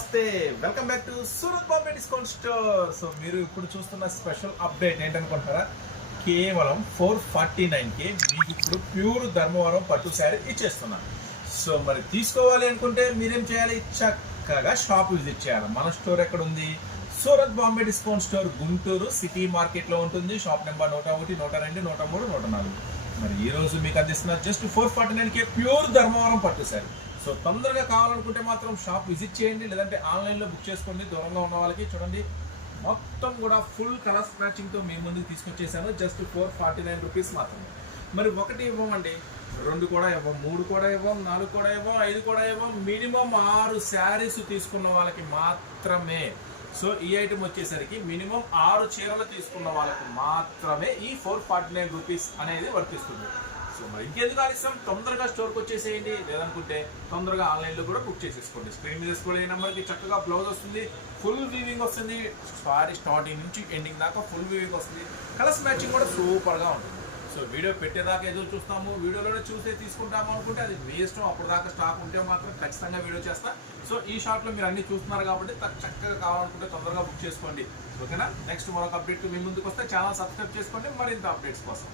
నమస్తే, welcome back to Surat Bombay discount store. So మీరు ఇప్పుడు చూస్తున్న స్పెషల్ అప్డేట్ ఏంటనుకుంటారా? కేవలం 449కే మీకు ఇప్పుడు ప్యూర్ ధర్మవరం పట్టు శారీ ఇచ్చేస్తున్నాను. సో మరి తీసుకోవాలి అనుకుంటే మీరేం చేయాలి? చక్కగా షాప్ విజిట్ చేయాలి. మన స్టోర్ ఎక్కడ ఉంది? Surat Bombay discount store, Guntur city మార్కెట్లో ఉంటుంది. Shop number 101, 102, 103, 104. మరి ఈ రోజు మీకు అందిస్తున్న జస్ట్ 449కే ప్యూర్ ధర్మవరం పట్టు శారీ. సో తొందరగా కావాలనుకుంటే మాత్రం షాప్ విజిట్ చేయండి, లేదంటే ఆన్లైన్లో బుక్ చేసుకోండి. దూరంగా ఉన్న వాళ్ళకి చూడండి, మొత్తం కూడా ఫుల్ కలర్స్ మ్యాచింగ్తో మీ ముందుకు తీసుకొచ్చేసాను. జస్ట్ 449 రూపీస్ మాత్రమే. మరి ఒకటి ఇవ్వమండి, 2 కూడా ఇవ్వం, 3 కూడా ఇవ్వం, 4 కూడా ఇవ్వం, 5 కూడా ఇవ్వం. మినిమం 6 శారీస్ తీసుకున్న వాళ్ళకి మాత్రమే. సో ఈ ఐటమ్ వచ్చేసరికి మినిమం 6 చీరలు తీసుకున్న వాళ్ళకి మాత్రమే ఈ 449 రూపీస్ అనేది వర్తిస్తుంది. సో మరి ఇంకెందుకు ఆలస్యం, తొందరగా స్టోర్కి వచ్చేసేయండి. లేదనుకుంటే తొందరగా ఆన్లైన్లో కూడా బుక్ చేసేసుకోండి. స్క్రీన్ మీద స్క్రోల్ అయిన నెంబర్కి చక్కగా బ్లౌజ్ వస్తుంది, ఫుల్ వీవింగ్ వస్తుంది. సారీ స్టార్టింగ్ నుంచి ఎండింగ్ దాకా ఫుల్ వీవింగ్ వస్తుంది. కలర్స్ మ్యాచింగ్ కూడా సూపర్గా ఉంటుంది. సో వీడియో పెట్టేదాకా ఎదురు చూస్తాము, వీడియోలోనే చూసే తీసుకుంటాము అనుకుంటే అది మీ ఇష్టం. అప్పుడు దాకా స్టాక్ ఉంటే మాత్రం ఖచ్చితంగా వీడియో చేస్తా. సో ఈ షాట్లో మీరు అన్ని చూస్తున్నారు కాబట్టి చక్కగా కావాలనుకుంటే తొందరగా బుక్ చేసుకోండి. ఓకేనా? నెక్స్ట్ మరొక అప్డేట్ మీ ముందుకు వస్తే ఛానల్ సబ్స్క్రైబ్ చేసుకోండి మరింత అప్డేట్స్ కోసం.